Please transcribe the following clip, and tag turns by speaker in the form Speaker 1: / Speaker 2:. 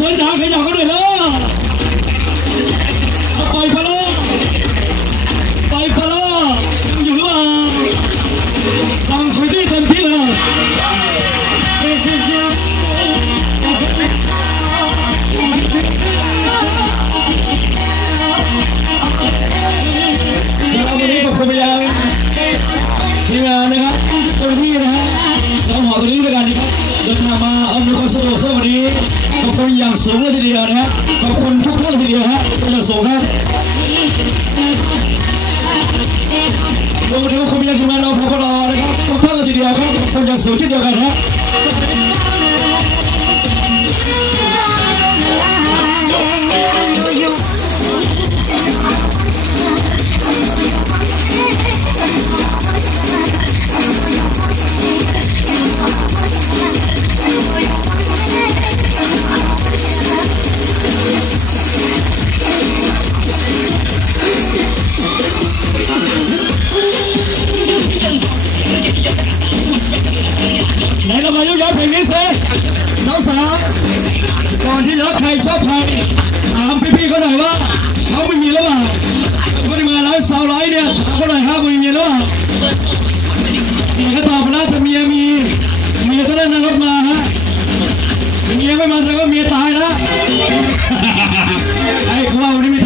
Speaker 1: แล้วจ๋าขยับกันหน่อยเลยเอาปล่อยพลังปล่อยพลังยังอยู่หรือเปล่าฟังคุยที่เต็มที่เลย
Speaker 2: This is the way I did it
Speaker 1: นะครับวันนี้ขอบคุณไปยังทีมงานนะครับเจ้าหน้าที่นะฮะสองหอตรงนี้ด้วยกันนะครับเดินทางมา ความสะดวกสวันนี้ขอบคุณอย่างสูงเลยทีเดียวนะครับขอบคุณทุกท่านทีเดียวฮะเป็นอย่างสูงครับรวมถึงขบคุณยังทีมงานเราพพรนะครับทุกท่านเลยทีเดียวครับขอบคุณอย่างสูงเช่นเดียวกันครับ สาวสาวๆก่อนที่รักใครชอบใครถามพี่ๆเขาหน่อยว่าเขาไม่มีหรือเปล่าปริมาณร้อยสาวร้อยเนี่ยถามเขาหน่อยครับมีเมียหรือเปล่ามียก็ตอบมาแล้วถ้าเมียมีเมียก็ได้นั่งรถมาฮะเมียไม่มาแสดงว่าเมียตายนะไอ้ข้าวนี่มี